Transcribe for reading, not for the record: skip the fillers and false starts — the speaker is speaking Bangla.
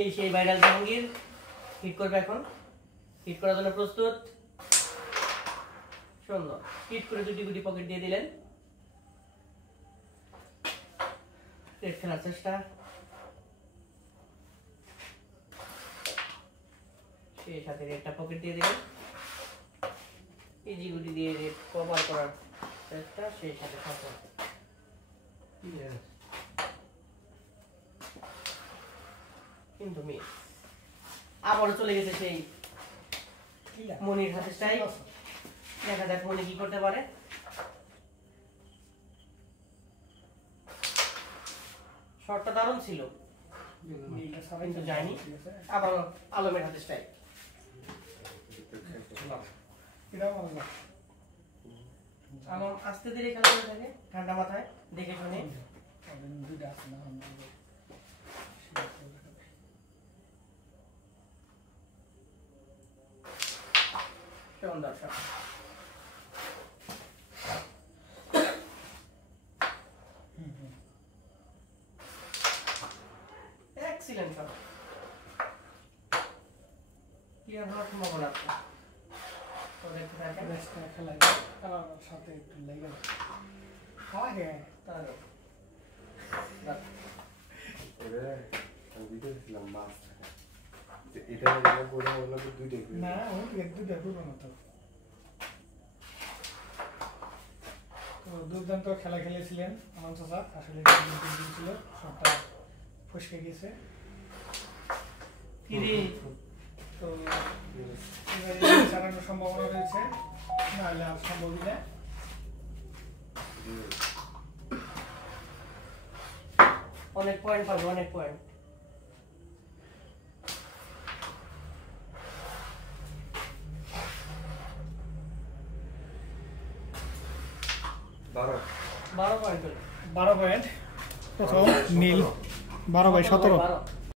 এই সেই ভাইরাল জাহাঙ্গীর হিট করবে এখন। হিট করার জন্য প্রস্তুত। সুন্দর হিট করে দুটি গুটি পকেট দিয়ে দিলেন। রেড খেলার চেষ্টা, সেই সাথে রেডটা পকেট দিয়ে দিলেন। ইজি গুটি দিয়ে রেড কভার করার চেষ্টা, সেই সাথে সফল। কিন্তু মিস। আবারও চলে গেছে সেই মনির হাতে স্ট্রাইক। দেখা যাক মনি কি করতে পারে। শটটা দারুণ ছিল কিন্তু যায়নি। আবার আলমের হাতে স্ট্রাইক। আলম আস্তে ধীরে খেলা করে থাকে, ঠান্ডা মাথায় দেখে শুনে। সুন্দর শট। Excellent shot. ক্লিয়ার হওয়ার সম্ভাবনা আছে। তো দেখতে থাকেন খেলায় খেলার সাথে একটু লেগে আগে তার আমি ভিডিও দিলাম মাছ এটা করে হলো দুইটাই না ও এক দুইটা করবো না তো। তো দুর্দান্ত খেলা খেলেছিলেন আমার চাচা, আসলে ছিল সবটা ফসকে গেছে। তো চালানোর সম্ভাবনা রয়েছে, নাহলে আর সম্ভবই না। অনেক পয়েন্ট পাবে, অনেক পয়েন্ট। বারো 12 পয়েন্ট। 12 পয়েন্ট প্রথম নীল 12/17।